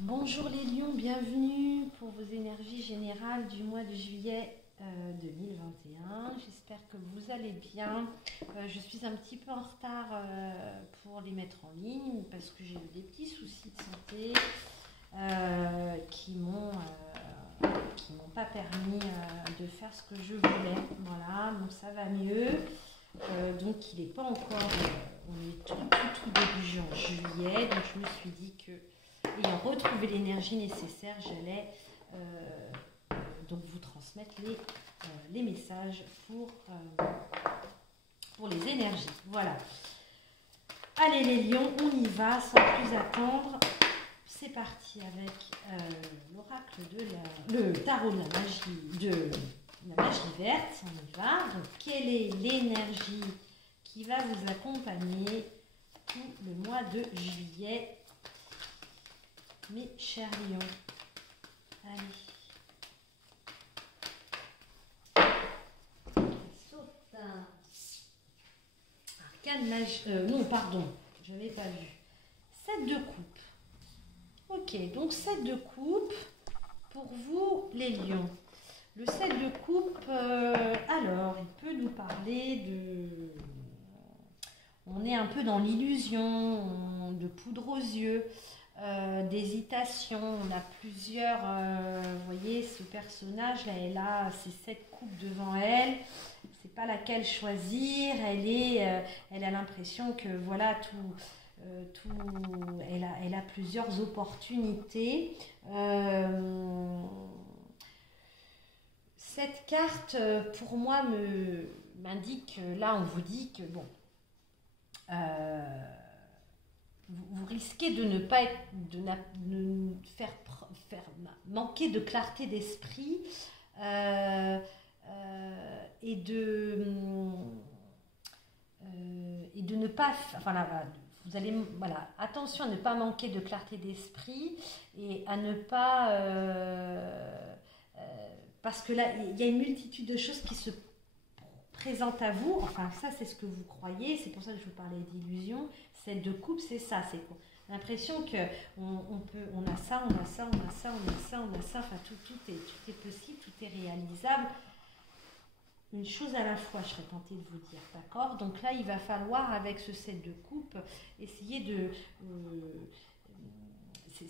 Bonjour les lions, bienvenue pour vos énergies générales du mois de juillet 2021. J'espère que vous allez bien. Je suis un petit peu en retard pour les mettre en ligne parce que j'ai eu des petits soucis de santé qui m'ont pas permis de faire ce que je voulais. Voilà, donc ça va mieux. Donc il n'est pas encore, on est tout début juillet, donc je me suis dit que ayant retrouvé l'énergie nécessaire, j'allais donc vous transmettre les messages pour les énergies. Voilà. Allez les lions, on y va sans plus attendre. C'est parti avec l'oracle le tarot de la magie verte. On y va. Donc quelle est l'énergie qui va vous accompagner tout le mois de juillet? Mes chers lions, allez. Saute. Arcane magie. Non, pardon, je n'avais pas vu. 7 de coupe. Ok, donc 7 de coupe pour vous, les lions. Le 7 de coupe, alors, il peut nous parler de... On est un peu dans l'illusion, de poudre aux yeux. D'hésitation, on a plusieurs, vous voyez ce personnage là, elle a ses 7 coupes devant elle, c'est pas laquelle choisir, elle a l'impression que voilà elle a plusieurs opportunités. Cette carte pour moi m'indique, là on vous dit que bon, vous risquez de ne pas être, faire manquer de clarté d'esprit et de ne pas, enfin là, vous allez, voilà, attention à ne pas manquer de clarté d'esprit et à ne pas, parce que là, il y a une multitude de choses qui se présente à vous, enfin ça c'est ce que vous croyez, c'est pour ça que je vous parlais d'illusion. Celle de coupe, c'est ça, c'est l'impression que on a ça, enfin tout est possible, tout est réalisable. Une chose à la fois, je serais tentée de vous dire, d'accord? Donc là, il va falloir, avec ce 7 de coupe, essayer de...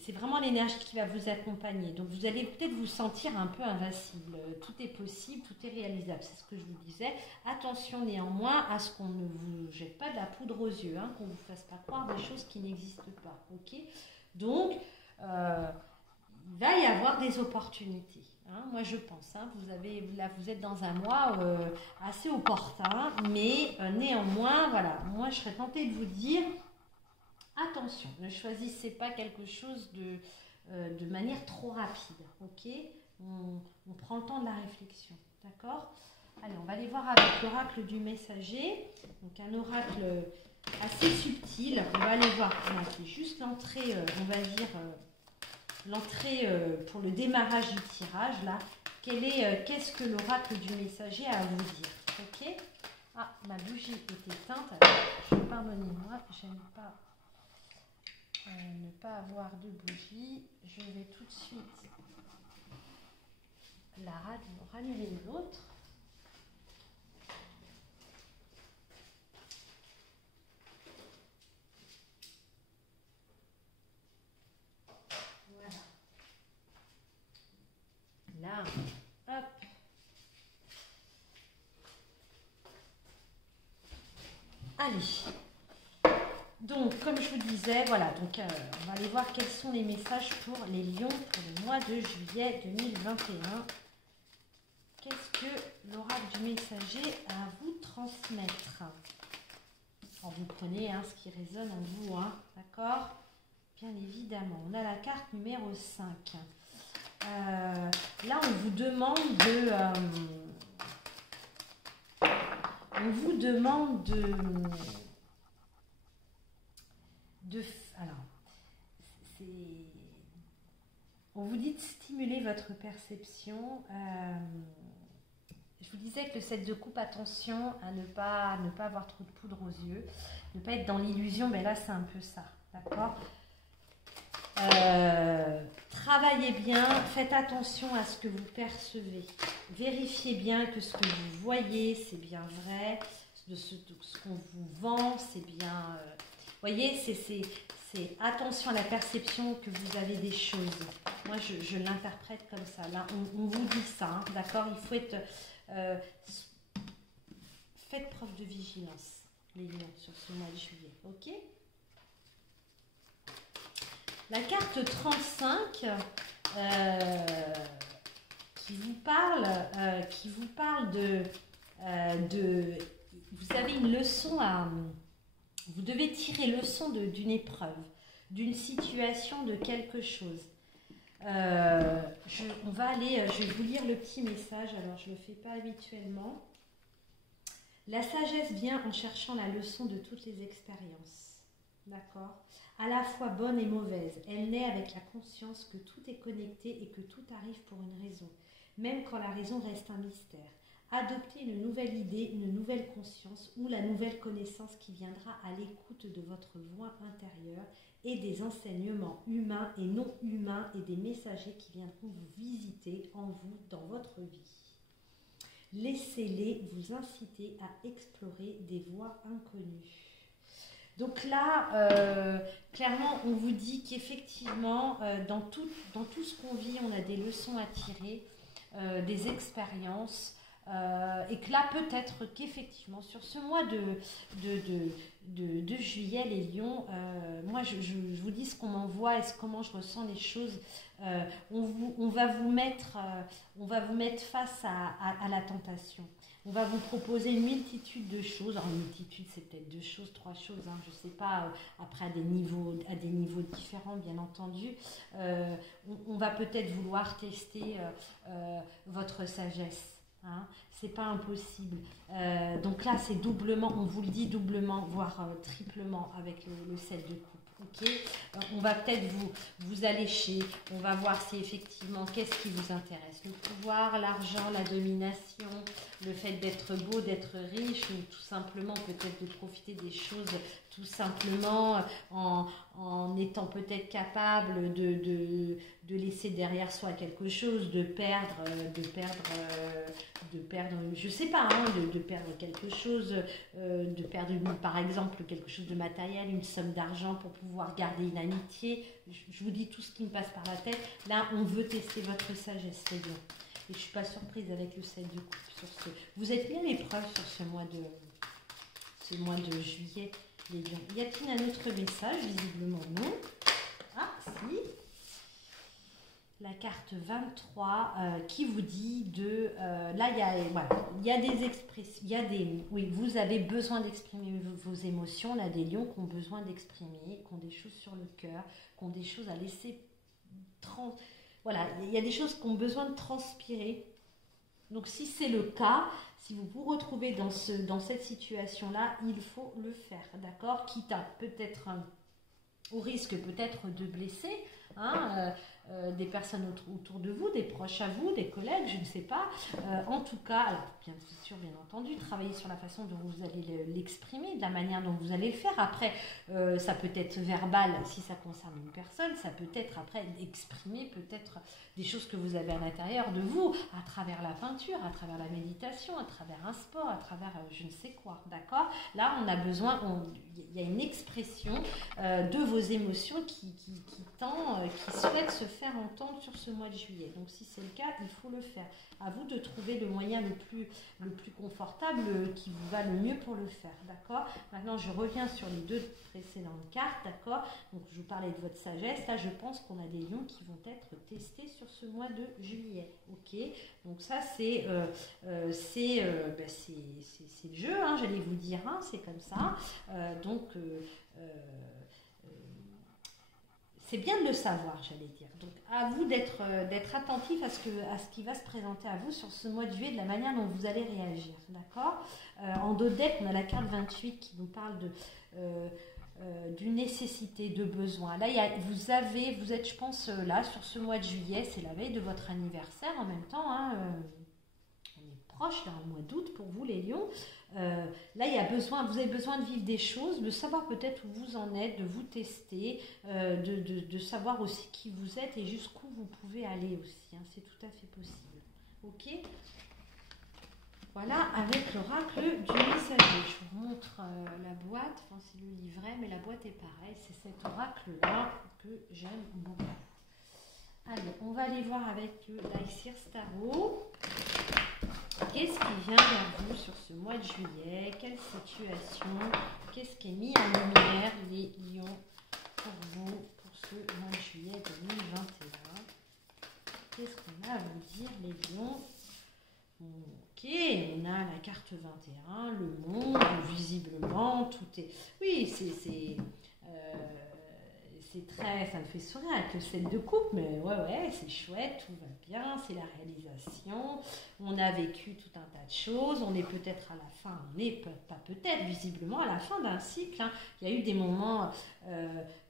c'est vraiment l'énergie qui va vous accompagner. Donc vous allez peut-être vous sentir un peu invincible. Tout est possible, tout est réalisable. C'est ce que je vous disais. Attention néanmoins à ce qu'on ne vous jette pas de la poudre aux yeux, hein, qu'on ne vous fasse pas croire des choses qui n'existent pas. Ok? Donc, il va y avoir des opportunités. Hein, moi je pense. Hein, vous êtes dans un mois assez opportun, mais néanmoins, voilà. Moi je serais tentée de vous dire... Attention, ne choisissez pas quelque chose de manière trop rapide, ok? On prend le temps de la réflexion, d'accord? Allez, on va aller voir avec l'oracle du messager. Donc un oracle assez subtil. On va aller voir, c'est juste l'entrée, on va dire, l'entrée pour le démarrage du tirage, là. Qu'est-ce que l'oracle du messager a à vous dire, ok? Ah, ma bougie est éteinte, alors, pardonnez-moi, j'aime pas... ne pas avoir de bougie, je vais tout de suite rallumer l'autre. Voilà. Là, hop. Allez. Donc, comme je vous disais, voilà, donc on va aller voir quels sont les messages pour les lions pour le mois de juillet 2021. Qu'est-ce que l'oracle du messager a à vous transmettre? Alors, vous prenez ce qui résonne en vous, hein, d'accord? Bien évidemment, on a la carte numéro 5. Là, on vous demande de... alors, on vous dit de stimuler votre perception. Je vous disais que le 7 de coupe, attention à ne pas avoir trop de poudre aux yeux, ne pas être dans l'illusion, mais là c'est un peu ça, d'accord? travaillez bien, faites attention à ce que vous percevez. Vérifiez bien que ce que vous voyez, c'est bien vrai, de ce qu'on vous vend, c'est bien... voyez, c'est attention à la perception que vous avez des choses. Moi, je l'interprète comme ça. Là, on vous dit ça, hein, d'accord? Il faut être... faites preuve de vigilance, les lions, sur ce mois de juillet, ok? La carte 35 qui vous parle de... vous avez une leçon à... Vous devez tirer leçon d'une épreuve, d'une situation, de quelque chose. On va aller, je vais vous lire le petit message, alors je ne le fais pas habituellement. La sagesse vient en cherchant la leçon de toutes les expériences, d'accord? À la fois bonne et mauvaise. Elle naît avec la conscience que tout est connecté et que tout arrive pour une raison, même quand la raison reste un mystère. Adoptez une nouvelle idée, une nouvelle conscience ou la nouvelle connaissance qui viendra à l'écoute de votre voix intérieure et des enseignements humains et non humains et des messagers qui viendront vous visiter en vous dans votre vie. Laissez-les vous inciter à explorer des voies inconnues. Donc là, clairement, on vous dit qu'effectivement, dans tout ce qu'on vit, on a des leçons à tirer, des expériences. Et que là, peut-être qu'effectivement, sur ce mois de juillet, les lions, moi, je vous dis ce qu'on m'envoie et comment je ressens les choses. On va vous mettre face à la tentation. On va vous proposer une multitude de choses. Alors, une multitude, c'est peut-être 2 choses, 3 choses, hein, je ne sais pas, après à des niveaux différents, bien entendu. On va peut-être vouloir tester votre sagesse. Hein, c'est pas impossible. Donc là, c'est doublement, on vous le dit doublement, voire triplement avec le 7 de coupe. Ok, on va peut-être vous allécher. On va voir si effectivement, qu'est-ce qui vous intéresse? Le pouvoir, l'argent, la domination, le fait d'être beau, d'être riche, ou tout simplement peut-être de profiter des choses, tout simplement en étant peut-être capable de laisser derrière soi quelque chose, de perdre, je sais pas, hein, de perdre quelque chose, de perdre par exemple quelque chose de matériel, une somme d'argent pour pouvoir garder une amitié. Je vous dis tout ce qui me passe par la tête. Là, on veut tester votre sagesse, les lions. Et je suis pas surprise avec le 7 de coupe sur ce. Vous êtes bien l'épreuve sur ce mois de juillet, les lions. Y a-t-il un autre message? Visiblement non. Ah, si. La carte 23 qui vous dit de... là, il y a des expressions, oui, vous avez besoin d'exprimer vos émotions. Là, des lions qui ont besoin d'exprimer, qui ont des choses sur le cœur, qui ont des choses à laisser... Voilà, il y a des choses qui ont besoin de transpirer. Donc, si c'est le cas, si vous vous retrouvez dans cette situation-là, il faut le faire, d'accord? Quitte à peut-être... au risque peut-être de blesser, hein, des personnes autour de vous, des proches à vous, des collègues, je ne sais pas. En tout cas, alors bien sûr, bien entendu, travailler sur la façon dont vous allez l'exprimer, de la manière dont vous allez le faire. Après, ça peut être verbal si ça concerne une personne, ça peut être après exprimer peut-être des choses que vous avez à l'intérieur de vous, à travers la peinture, à travers la méditation, à travers un sport, à travers je ne sais quoi, d'accord? Là, on a besoin, il y a une expression de vos émotions qui souhaitent se faire entendre sur ce mois de juillet. Donc si c'est le cas, il faut le faire. À vous de trouver le moyen le plus confortable qui vous va le mieux pour le faire, d'accord? Maintenant, je reviens sur les 2 précédentes cartes, d'accord? Donc je vous parlais de votre sagesse. Là, je pense qu'on a des lions qui vont être testés sur ce mois de juillet, ok? Donc ça, c'est le jeu, hein, j'allais vous dire, hein, c'est comme ça. C'est bien de le savoir, j'allais dire. Donc, à vous d'être attentif à ce qui va se présenter à vous sur ce mois de juillet, de la manière dont vous allez réagir, d'accord? En dos de deck, on a la carte 28 qui nous parle d'une nécessité, de besoin. Là, vous êtes, je pense, là, sur ce mois de juillet, c'est la veille de votre anniversaire en même temps, hein, on est approche, là, au mois d'août, pour vous les lions. Là, vous avez besoin de vivre des choses, de savoir peut-être où vous en êtes, de vous tester, de savoir aussi qui vous êtes et jusqu'où vous pouvez aller aussi. Hein, c'est tout à fait possible. Ok ? Voilà, avec l'oracle du messager. Je vous montre la boîte, enfin c'est le livret, mais la boîte est pareille. C'est cet oracle-là que j'aime beaucoup. Allez, on va aller voir avec l'Aïsir Tarot. Qu'est-ce qui vient vers vous sur ce mois de juillet? Quelle situation? Qu'est-ce qui est mis en lumière, les lions, pour vous, pour ce mois de juillet 2021? Qu'est-ce qu'on a à vous dire, les lions? Ok, on a la carte 21, le monde, visiblement, tout est... Oui, c'est très... Ça me fait sourire avec le 7 de coupe, mais ouais, c'est chouette, tout va bien, c'est la réalisation. On a vécu tout un tas de choses, on est peut-être à la fin, on n'est pas peut-être, visiblement, à la fin d'un cycle. Hein. Il y a eu des moments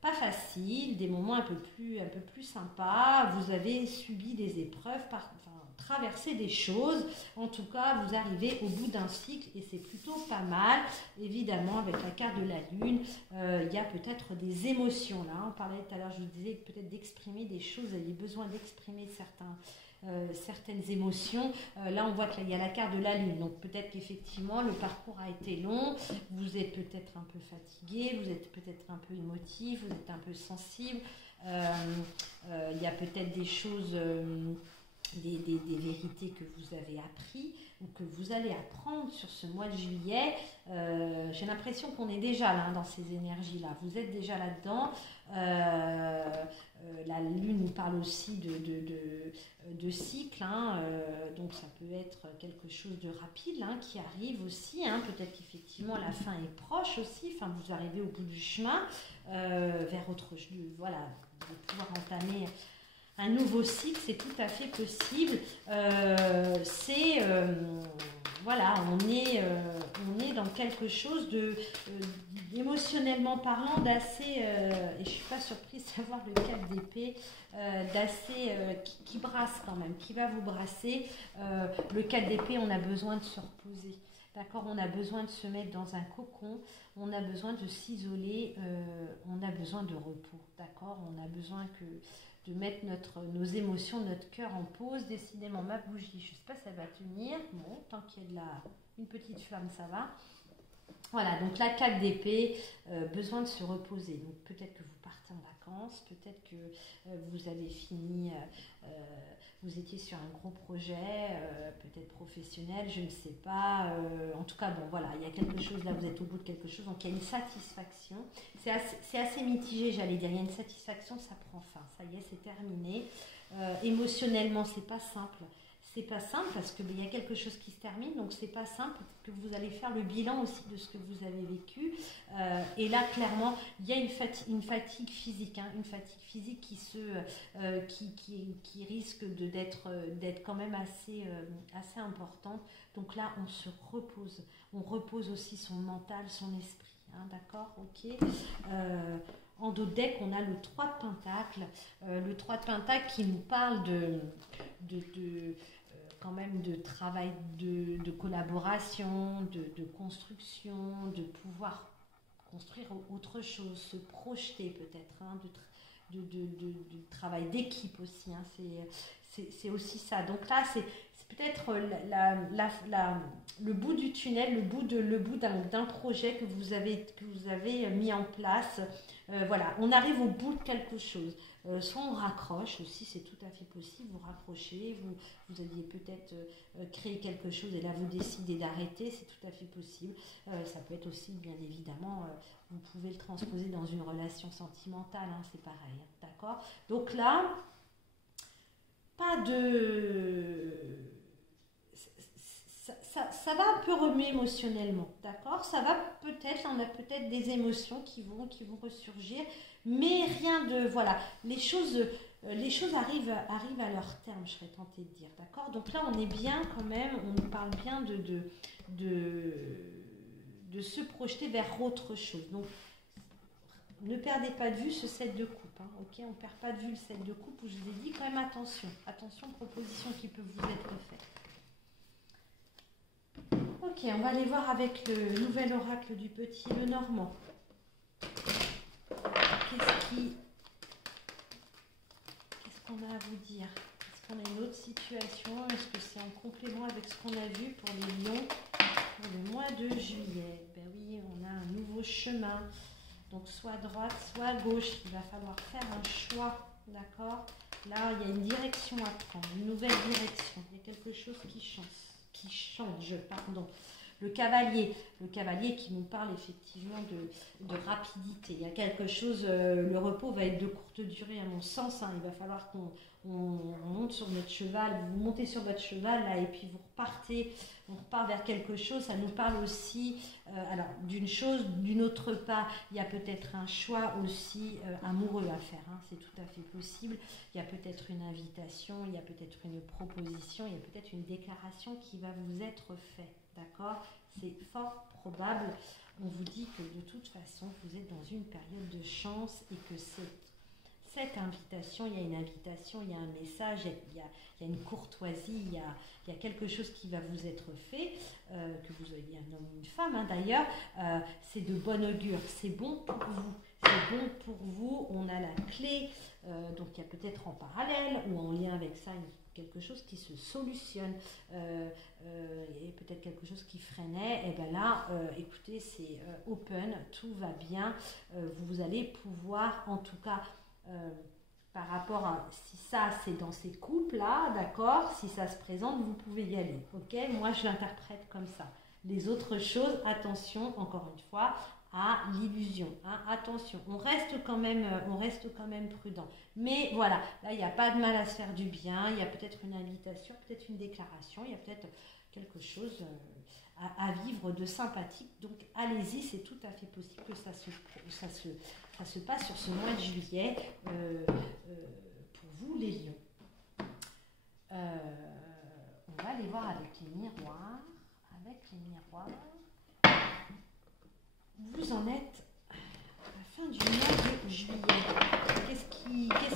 pas faciles, des moments un peu plus sympas. Vous avez subi des épreuves, traverser des choses. En tout cas, vous arrivez au bout d'un cycle et c'est plutôt pas mal. Évidemment, avec la carte de la lune, il y a peut-être des émotions. Là, on parlait tout à l'heure, je vous disais peut-être d'exprimer des choses. Vous avez besoin d'exprimer certaines émotions. Là, on voit qu'il y a la carte de la lune. Donc, peut-être qu'effectivement, le parcours a été long. Vous êtes peut-être un peu fatigué. Vous êtes peut-être un peu émotif. Vous êtes un peu sensible. Il y a peut-être des choses... Des vérités que vous avez appris ou que vous allez apprendre sur ce mois de juillet. J'ai l'impression qu'on est déjà là dans ces énergies-là. Vous êtes déjà là-dedans. La lune nous parle aussi de cycle, hein, donc ça peut être quelque chose de rapide hein, qui arrive aussi. Hein, peut-être qu'effectivement la fin est proche aussi. Enfin, vous arrivez au bout du chemin vers autre chose. Voilà, vous allez pouvoir entamer un nouveau cycle, c'est tout à fait possible. Voilà, on est dans quelque chose émotionnellement parlant, d'assez, et je ne suis pas surprise de savoir le 4 d'épée, d'assez, qui brasse quand même, qui va vous brasser. Le 4 d'épée, on a besoin de se reposer. D'accord, on a besoin de se mettre dans un cocon, on a besoin de s'isoler, on a besoin de repos. D'accord, on a besoin de mettre nos émotions, notre cœur en pause. Décidément, ma bougie, je ne sais pas si ça va tenir. Bon, tant qu'il y a une petite flamme, ça va. Voilà, donc la 4 d'épée, besoin de se reposer. Donc peut-être que vous partez en vacances, peut-être que vous avez fini, vous étiez sur un gros projet, peut-être professionnel, je ne sais pas. En tout cas, bon, voilà, il y a quelque chose, là, vous êtes au bout de quelque chose, donc il y a une satisfaction. C'est assez mitigé, j'allais dire. Il y a une satisfaction, ça prend fin, ça y est, c'est terminé. Émotionnellement, c'est pas simple. C'est pas simple parce qu'il y a quelque chose qui se termine, donc c'est pas simple, que vous allez faire le bilan aussi de ce que vous avez vécu. Et là, clairement, il y a une fatigue physique, hein, une fatigue physique qui risque d'être quand même assez importante. Donc là, on se repose. On repose aussi son mental, son esprit. Hein, d'accord, ok. En dos de deck, on a le 3 de Pentacle. Le 3 de Pentacle qui nous parle quand même de travail, de collaboration, de construction, de pouvoir construire autre chose, se projeter peut-être, hein, de travail d'équipe aussi. Hein, c'est aussi ça. Donc là, c'est peut-être le bout du tunnel, le bout d'un projet que vous avez mis en place. Voilà, on arrive au bout de quelque chose. Soit on raccroche aussi, c'est tout à fait possible, vous raccrochez, vous aviez peut-être créé quelque chose et là vous décidez d'arrêter, c'est tout à fait possible. Ça peut être aussi, bien évidemment, vous pouvez le transposer dans une relation sentimentale, hein, c'est pareil, hein, d'accord? Donc là, pas de... Ça va un peu remuer émotionnellement, d'accord? Ça va peut-être, on a peut-être des émotions qui vont ressurgir, mais rien de... Voilà, les choses arrivent à leur terme, je serais tentée de dire, d'accord? Donc là, on est bien quand même, on nous parle bien de se projeter vers autre chose. Donc, ne perdez pas de vue ce 7 de coupe, hein, ok? On ne perd pas de vue le 7 de coupe où je vous ai dit quand même attention aux propositions qui peuvent vous être faites. Ok, on va aller voir avec le nouvel oracle du petit Lenormand. Qu'est-ce qu'on a à vous dire? Est-ce qu'on a une autre situation? Est-ce que c'est en complément avec ce qu'on a vu pour les lions pour le mois de juillet? Ben oui, on a un nouveau chemin. Donc soit à droite, soit à gauche. Il va falloir faire un choix, d'accord? Là, il y a une direction à prendre, une nouvelle direction. Il y a quelque chose qui change, pardon. Le cavalier qui nous parle effectivement de rapidité. Il y a quelque chose, le repos va être de courte durée à mon sens. Hein. Il va falloir qu'on monte sur notre cheval, vous montez sur votre cheval là, et puis vous repartez, on repart vers quelque chose. Ça nous parle aussi alors d'une chose, d'une autre part, il y a peut-être un choix aussi amoureux à faire. Hein. C'est tout à fait possible. Il y a peut-être une invitation, il y a peut-être une proposition, il y a peut-être une déclaration qui va vous être faite. D'accord? C'est fort probable. On vous dit que de toute façon, vous êtes dans une période de chance et que cette invitation, il y a une invitation, il y a un message, il y a une courtoisie, il y a quelque chose qui va vous être fait, que vous soyez un homme ou une femme hein, d'ailleurs, c'est de bon augure, c'est bon pour vous. C'est bon pour vous, on a la clé, donc il y a peut-être en parallèle ou en lien avec ça quelque chose qui se solutionne et peut-être quelque chose qui freinait, et bien là, écoutez, c'est open, tout va bien, vous allez pouvoir en tout cas par rapport à si ça c'est dans ces couples là, d'accord, si ça se présente, vous pouvez y aller, ok, moi je l'interprète comme ça. Les autres choses, attention, encore une fois, à l'illusion. Hein. Attention, on reste quand même prudent. Mais voilà, là, il n'y a pas de mal à se faire du bien. Il y a peut-être une invitation, peut-être une déclaration. Il y a peut-être quelque chose à vivre de sympathique. Donc, allez-y, c'est tout à fait possible que ça se passe sur ce mois de juillet pour vous, les lions. On va aller voir avec les miroirs. Vous en êtes à la fin du mois de juillet. Qu'est-ce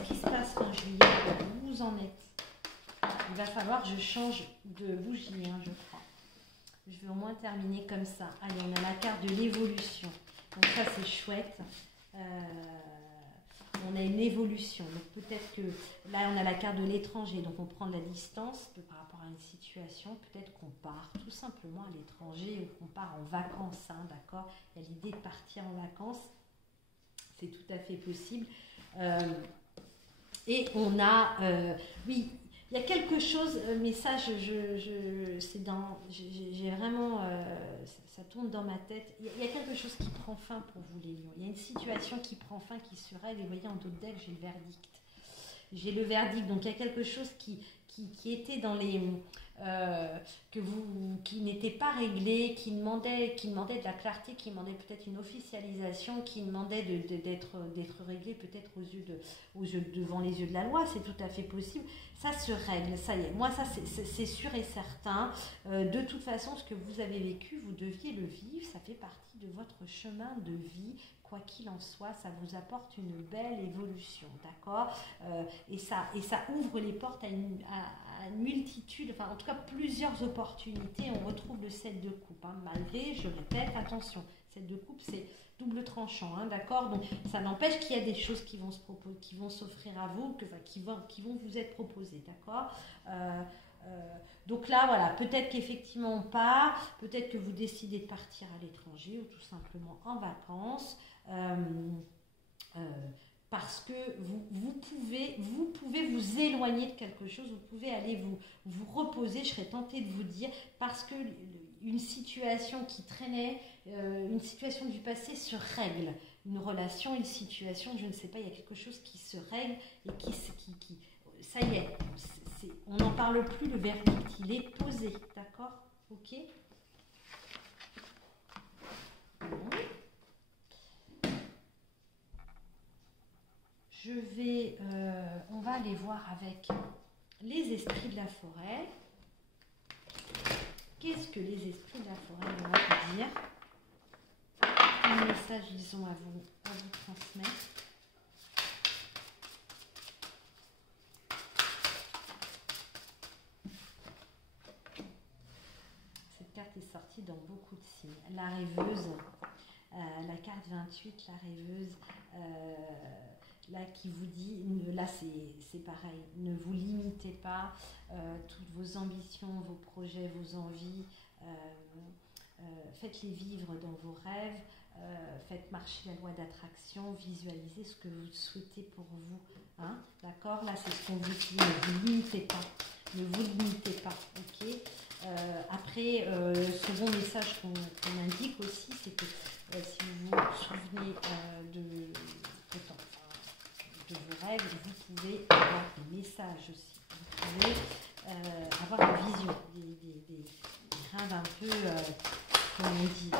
qui se passe fin juillet? Vous en êtes? Il va falloir que je change de bougie, hein, je crois. Je vais au moins terminer comme ça. Allez, on a la carte de l'évolution. Donc ça, c'est chouette. On a une évolution. Donc peut-être que là, on a la carte de l'étranger. Donc on prend de la distance par rapport à une situation. Peut-être qu'on part tout simplement à l'étranger ou qu'on part en vacances. Hein, d'accord? Il y a l'idée de partir en vacances. C'est tout à fait possible. Et on a... oui, il y a quelque chose, mais ça, c'est dans... J'ai vraiment... ça tourne dans ma tête. Il y a quelque chose qui prend fin pour vous, les lions. Il y a une situation qui prend fin, qui se règle. Et vous voyez, en d'autres decks, j'ai le verdict. J'ai le verdict. Donc, il y a quelque chose qui était dans les... qui n'était pas réglé, qui demandait de la clarté, qui demandait peut-être une officialisation, qui demandait d'être réglé peut-être devant les yeux de la loi. C'est tout à fait possible. Ça se règle, ça y est. Moi, ça, c'est sûr et certain. De toute façon, ce que vous avez vécu, vous deviez le vivre. Ça fait partie de votre chemin de vie. Quoi qu'il en soit, ça vous apporte une belle évolution, d'accord, et ça ouvre les portes à une multitude, enfin en tout cas plusieurs opportunités. On retrouve le 7 de coupe, hein, malgré, je répète, attention, 7 de coupe c'est double tranchant, hein, d'accord, donc ça n'empêche qu'il y a des choses qui vont s'offrir à vous, qui vont vous être proposées, d'accord. Donc là, voilà, peut-être qu'effectivement on part, peut-être que vous décidez de partir à l'étranger ou tout simplement en vacances, parce que vous pouvez vous éloigner de quelque chose, vous pouvez aller vous reposer, je serais tentée de vous dire, parce que une situation qui traînait, une situation du passé se règle, une relation, une situation, je ne sais pas, il y a quelque chose qui se règle et qui ça y est, on n'en parle plus, le verdict, il est posé, d'accord? Ok. Bon. On va aller voir avec les esprits de la forêt. Qu'est-ce que les esprits de la forêt vont vous dire? Quel message ils ont à vous transmettre? Cette carte est sorti dans beaucoup de signes. La rêveuse, la carte 28, la rêveuse, là qui vous dit, là c'est pareil, ne vous limitez pas, toutes vos ambitions, vos projets, vos envies, faites-les vivre dans vos rêves, faites marcher la loi d'attraction, visualisez ce que vous souhaitez pour vous. Hein, d'accord? Là, c'est ce qu'on vous dit, ne vous limitez pas. Ne vous limitez pas, ok? Après, second message qu'on indique aussi, c'est que si vous vous souvenez de vos rêves, vous pouvez avoir des messages aussi. Vous pouvez avoir des visions, des rêves un peu, comme on dit,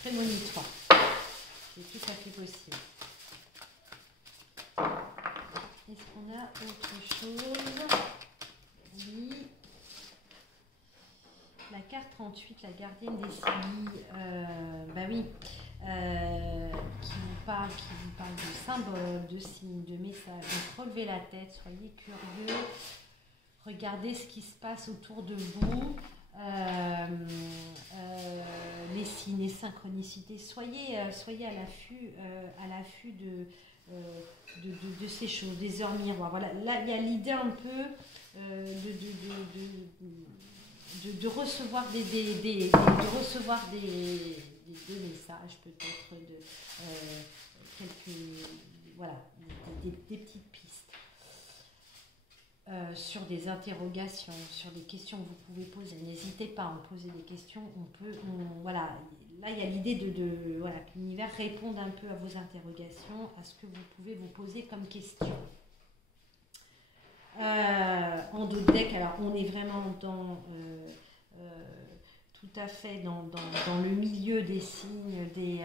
prémonitoires. C'est tout à fait possible. Est-ce qu'on a autre chose? Oui. La carte 38, la gardienne des signes, bah oui, qui vous parle de symboles, de signes, de messages. Donc relevez la tête, soyez curieux, regardez ce qui se passe autour de vous, les signes, les synchronicités. Soyez à l'affût de ces choses, des heures miroirs. Voilà, là il y a l'idée un peu de recevoir des messages, peut-être quelques, voilà, des petites pistes sur des interrogations, sur des questions que vous pouvez poser. N'hésitez pas à en poser des questions. Voilà, là il y a l'idée voilà, que l'univers réponde un peu à vos interrogations, à ce que vous pouvez vous poser comme question. En dos de deck, alors on est vraiment tout à fait dans le milieu des signes, des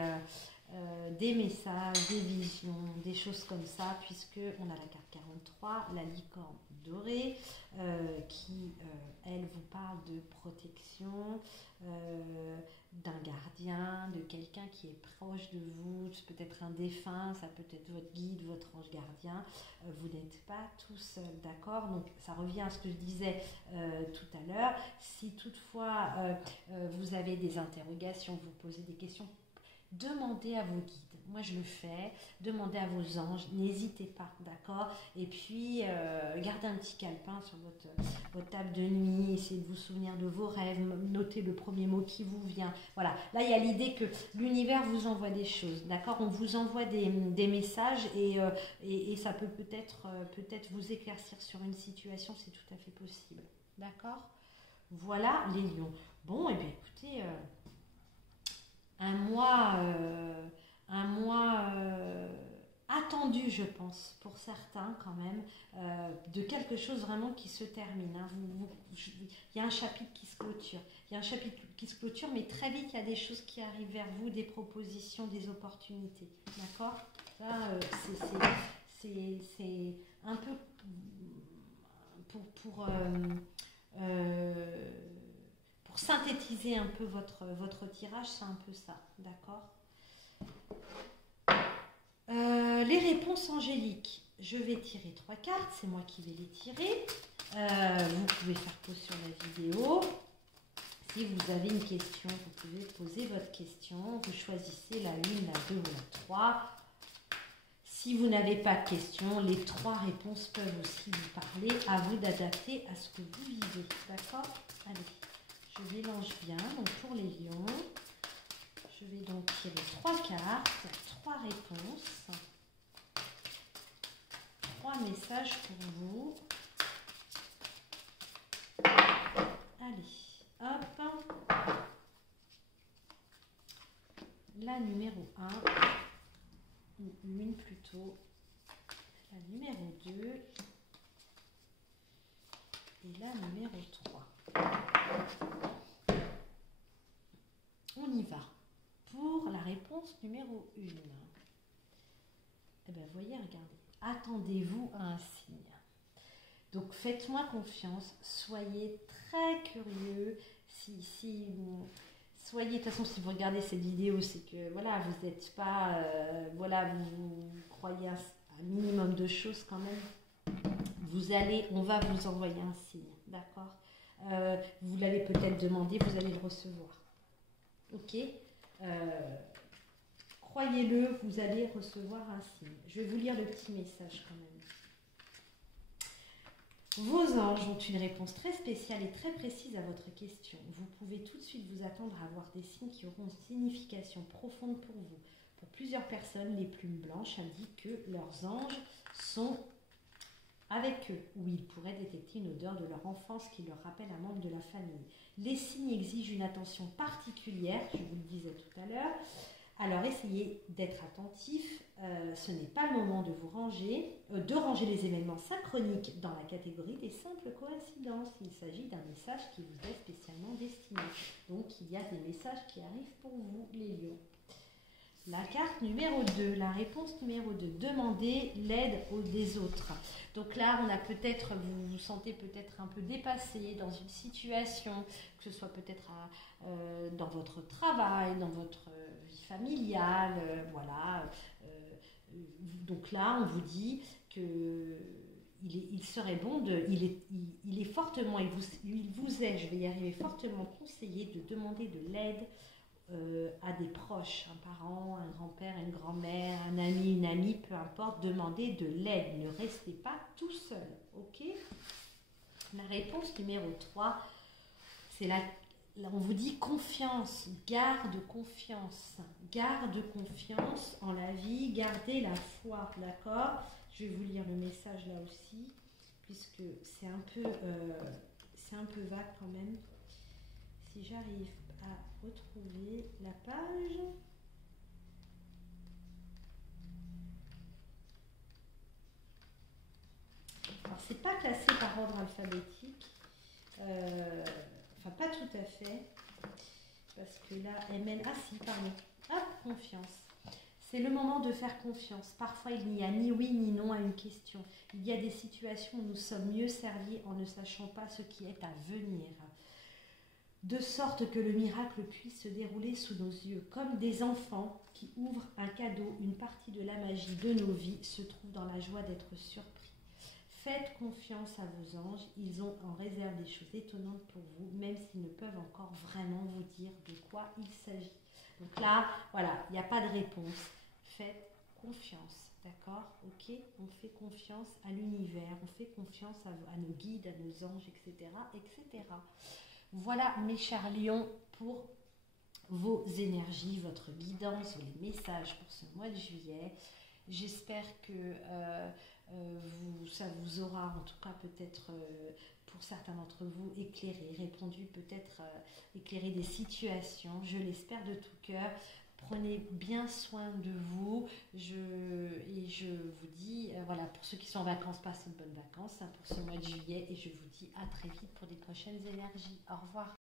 messages, des visions, des choses comme ça, puisque on a la carte 43, la licorne dorée, qui elle vous parle de protection, d'un gardien, de quelqu'un qui est proche de vous, peut-être un défunt, ça peut être votre guide, votre ange gardien. Vous n'êtes pas tout seul, d'accord? Donc ça revient à ce que je disais tout à l'heure. Si toutefois vous avez des interrogations, vous posez des questions, demandez à vos guides. Moi je le fais, demandez à vos anges, n'hésitez pas, d'accord? Et puis gardez un petit calepin sur votre table de nuit, essayez de vous souvenir de vos rêves, notez le premier mot qui vous vient. Voilà, là il y a l'idée que l'univers vous envoie des choses, d'accord? On vous envoie des messages et ça peut peut-être vous éclaircir sur une situation, c'est tout à fait possible, d'accord? Voilà les lions. Bon, et bien écoutez, un mois attendu, je pense, pour certains quand même, de quelque chose vraiment qui se termine. Hein. Il y a un chapitre qui se clôture. Mais très vite, il y a des choses qui arrivent vers vous, des propositions, des opportunités. D'accord? Ça, c'est un peu pour synthétiser un peu votre tirage, c'est un peu ça, d'accord? Les réponses angéliques, je vais tirer 3 cartes, c'est moi qui vais les tirer. Vous pouvez faire pause sur la vidéo. Si vous avez une question, vous pouvez poser votre question. Vous choisissez la 1, la 2 ou la 3. Si vous n'avez pas de questions, les 3 réponses peuvent aussi vous parler. À vous d'adapter à ce que vous vivez, d'accord? Allez. Je mélange bien, donc pour les lions, je vais donc tirer 3 cartes, 3 réponses, 3 messages pour vous. Allez, hop, la numéro 1, ou une plutôt, la numéro 2 et la numéro 3. On y va pour la réponse numéro 1. Eh bien, voyez, regardez. Attendez-vous à un signe. Donc, faites-moi confiance. Soyez très curieux. Soyez, de toute façon, si vous regardez cette vidéo, c'est que, voilà, vous n'êtes pas... voilà, vous croyez un minimum de choses quand même. On va vous envoyer un signe, d'accord? Vous l'avez peut-être demandé, vous allez le recevoir. Ok. Croyez-le, vous allez recevoir un signe. Je vais vous lire le petit message quand même. Vos anges ont une réponse très spéciale et très précise à votre question. Vous pouvez tout de suite vous attendre à voir des signes qui auront une signification profonde pour vous. Pour plusieurs personnes, les plumes blanches indiquent que leurs anges sont avec eux, ou ils pourraient détecter une odeur de leur enfance qui leur rappelle un membre de la famille. Les signes exigent une attention particulière, je vous le disais tout à l'heure. Alors essayez d'être attentif, ce n'est pas le moment de de ranger les événements synchroniques dans la catégorie des simples coïncidences. Il s'agit d'un message qui vous est spécialement destiné. Donc il y a des messages qui arrivent pour vous, les lions. La carte numéro 2, la réponse numéro 2, demandez l'aide des autres. Donc là, on a peut-être, vous vous sentez peut-être un peu dépassé dans une situation, que ce soit peut-être dans votre travail, dans votre vie familiale, voilà. Donc là, on vous dit que il serait bon il est fortement, il vous est, je vais y arriver, fortement conseillé de demander de l'aide à des proches, un parent, un grand-père, une grand-mère, un ami, une amie, peu importe, demandez de l'aide. Ne restez pas tout seul, ok? La réponse numéro 3, c'est on vous dit confiance, garde confiance en la vie, gardez la foi, d'accord? Je vais vous lire le message là aussi, puisque c'est un peu vague quand même. Si j'arrive à retrouver la page. Alors, c'est pas classé par ordre alphabétique. Enfin, pas tout à fait. Parce que là, elle mène. Ah, si, pardon. Hop, confiance. C'est le moment de faire confiance. Parfois, il n'y a ni oui ni non à une question. Il y a des situations où nous sommes mieux servis en ne sachant pas ce qui est à venir. De sorte que le miracle puisse se dérouler sous nos yeux, comme des enfants qui ouvrent un cadeau, une partie de la magie de nos vies se trouve dans la joie d'être surpris. Faites confiance à vos anges, ils ont en réserve des choses étonnantes pour vous, même s'ils ne peuvent encore vraiment vous dire de quoi il s'agit. Donc là, voilà, il n'y a pas de réponse. Faites confiance, d'accord? Ok? On fait confiance à l'univers, on fait confiance à nos guides, à nos anges, etc., etc. Voilà mes chers lions pour vos énergies, votre guidance, les messages pour ce mois de juillet. J'espère que ça vous aura en tout cas peut-être pour certains d'entre vous éclairé, répondu, peut-être éclairé des situations. Je l'espère de tout cœur. Prenez bien soin de vous et je vous dis, voilà, pour ceux qui sont en vacances, passez de bonnes vacances pour ce mois de juillet et je vous dis à très vite pour les prochaines énergies. Au revoir.